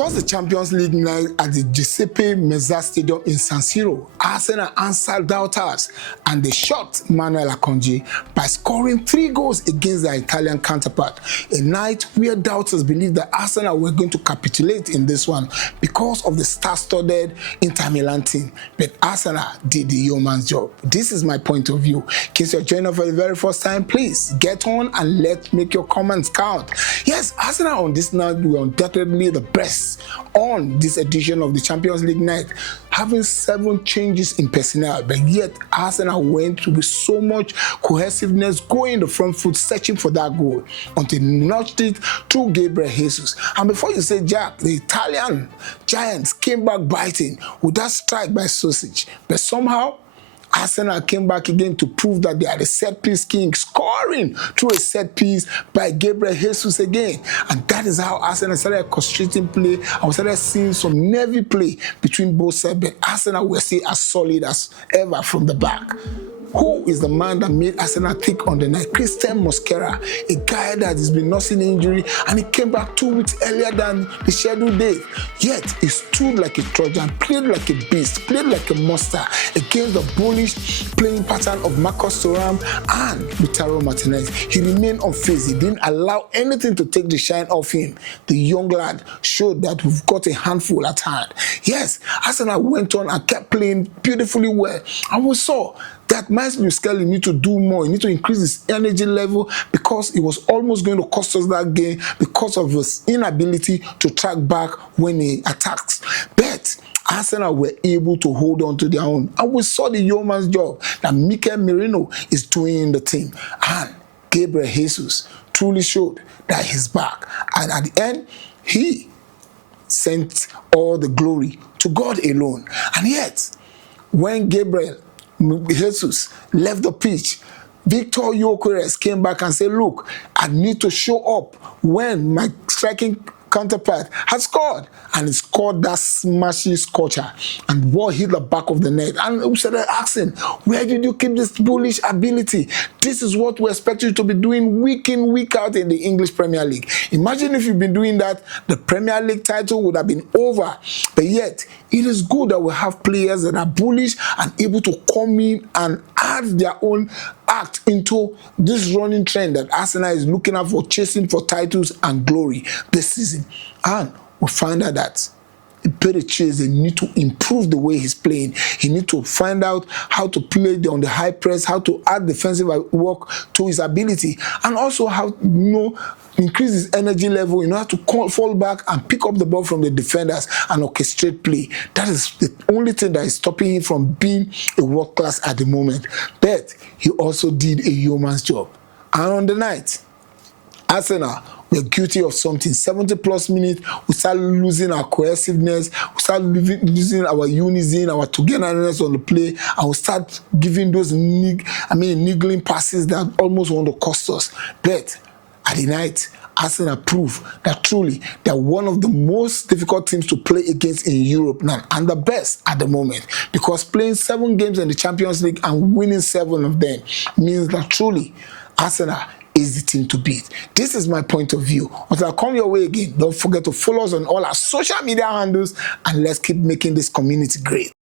was the Champions League night at the Giuseppe Meazza Stadium in San Siro. Arsenal answered doubters and they shocked Manuel Akanji by scoring 3 goals against their Italian counterpart. A night where doubters believed that Arsenal were going to capitulate in this one because of the star-studded Inter Milan team. But Arsenal did the yeoman's job. This is my point of view. In case you're joining us for the very first time, please get on and let's make your comments count. Yes, Arsenal on this night were undoubtedly the best on this edition of the Champions League night, having 7 changes in personnel, but yet Arsenal went with so much cohesiveness, going the front foot, searching for that goal until notched it through Gabriel Jesus. And before you say Jack, the Italian giants came back biting with that strike by Sausage, but somehow Arsenal came back again to prove that they are the set-piece king, scoring through a set-piece by Gabriel Jesus again. And that is how Arsenal started concentrating play, and we started seeing some nervy play between both sides, but Arsenal were still as solid as ever from the back. Who is the man that made Arsenal thick on the night? Christian Mosquera, a guy that has been nursing injury and he came back 2 weeks earlier than the scheduled date. Yet he stood like a Trojan, played like a beast, played like a monster against the bullish playing pattern of Marcus Thuram and Lautaro Martinez. He remained unfazed. He didn't allow anything to take the shine off him. The young lad showed that we've got a handful at hand. Yes, Arsenal went on and kept playing beautifully well, and we saw that Miles Skelly need to do more. He need to increase his energy level because it was almost going to cost us that game because of his inability to track back when he attacks. But Arsenal were able to hold on to their own. And we saw the yeoman's job that Mikel Merino is doing in the team. And Gabriel Jesus truly showed that he's back. And at the end, he sent all the glory to God alone. And yet, when Gabriel Jesus left the pitch, Victor Gyökeres came back and said, look, I need to show up when my striking counterpart had scored, and he scored that smashy scorcher and ball hit the back of the net. And we started asking, where did you keep this bullish ability? This is what we expect you to be doing week in, week out in the English Premier League. Imagine if you've been doing that, the Premier League title would have been over. But yet, it is good that we have players that are bullish and able to come in and add their own act into this running trend that Arsenal is looking out for, chasing for titles and glory this season. And we find out that they need to improve the way he's playing. He needs to find out how to play on the high press, how to add defensive work to his ability, and also how increase his energy level, how to fall back and pick up the ball from the defenders and orchestrate play. That is the only thing that is stopping him from being a world class at the moment. But he also did a yeoman's job. And on the night, Arsenal were guilty of something. 70+ minutes, we start losing our cohesiveness, we start losing our unison, our togetherness on the play, and we start giving those niggling passes that almost want to cost us. But at the night, Arsenal proved that truly they're one of the most difficult teams to play against in Europe now, and the best at the moment, because playing 7 games in the Champions League and winning 7 of them means that truly Arsenal is the team to beat. This is my point of view. Until I come your way again, don't forget to follow us on all our social media handles, and let's keep making this community great.